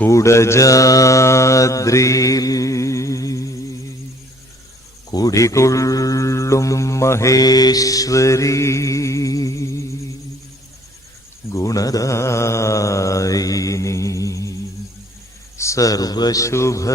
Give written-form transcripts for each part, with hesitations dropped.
കുടജാദ്രിയിൽ കുടികൊള്ളും മഹേശ്വരി ഗുണദായിനി സർവശുഭകാരിണി.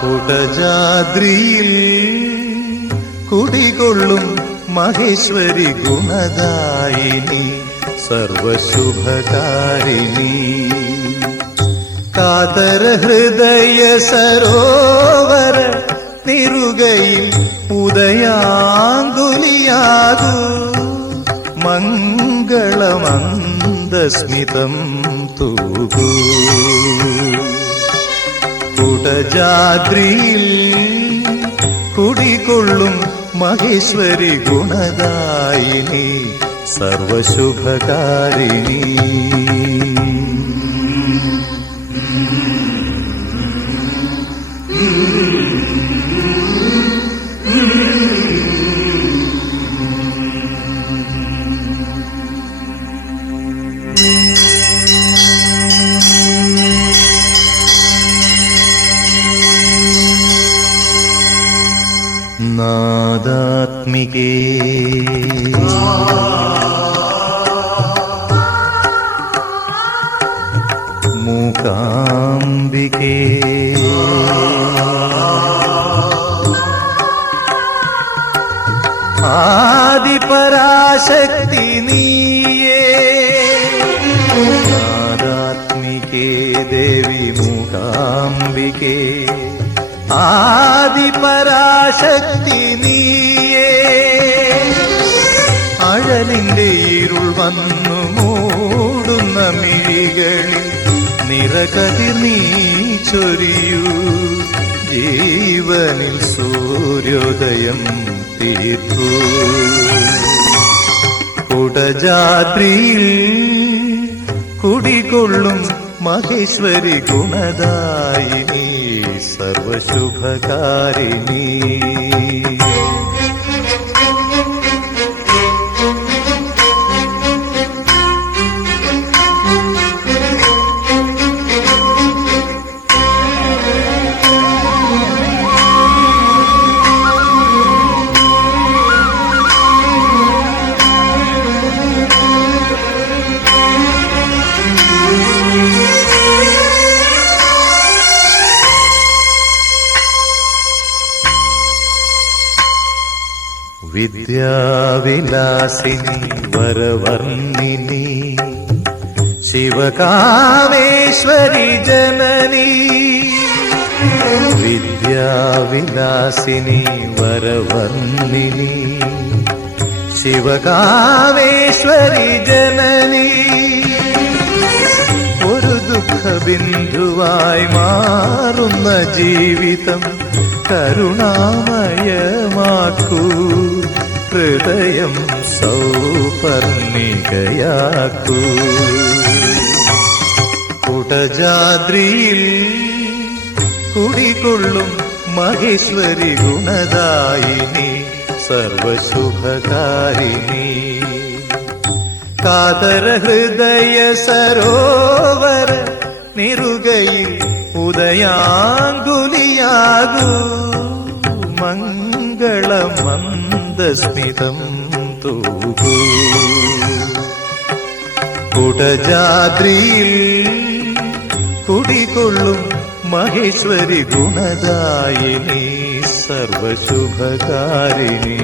കുടജാദ്രിയിൽ കുടികൊള്ളും മഹേശ്വരി ഗുണദായിനി സർവശുഭകാരിണി. കാതര ഹൃദയ സരോവര നിറുകയിൽ ഉദയാങ്കുലിയാകൂ മംഗളമന്ദസ്മിതം തൂകൂ. കുടജാദ്രിയിൽ കുടികൊള്ളും മഹേശ്വരി ഗുണദായിനി സർവശുഭകാരിണി. നാദാത്മികേ മൂകാംബികേ ആദിപരാശക്തി നീയേ. നാദാത്മികേ ദേവി മൂകാംബികേ ആദിപരാശക്തി നീയേ. അഴലിന്റെ ഇരുൾ വന്നു മൂടുന്ന മിഴികളിൽ നിറകതിർ നീ ചൊരിയൂ. ജീവനിൽ സൂര്യോദയം തീർക്കൂ. കുടജാദ്രിയിൽ കുടികൊള്ളും മഹേശ്വരി ഗുണദായിനി സർവശുഭകാരിണി. വിദ്യാവിലാസിനി വരവർണിനി ശിവകാമേശ്വരി ജനനി. വിദ്യാവിലാസിനി വരവർണിനി ശിവകാമേശ്വരി ജനനി. ഒരു ദുഃഖബിന്ദുവായി മാറുന്ന ജീവിതം കരുണാമയമാക്കൂ. ഹൃദയം സൗപർണികയാക്കൂ. കുടജാദ്രിയിൽ കുടികൊള്ളും മഹേശ്വരി ഗുണദായിനി സർവശുഭകാരിണി. കാതര ഹൃദയ സരോവര നിറുകയിൽ ഉദയാങ്കുലിയാകൂ മംഗളമന്ദസ്മിതം തൂകൂ. കുടജാദ്രിയിൽ കുടികൊള്ളും മഹേശ്വരി ഗുണദായിനി സർവശുഭകാരിണി.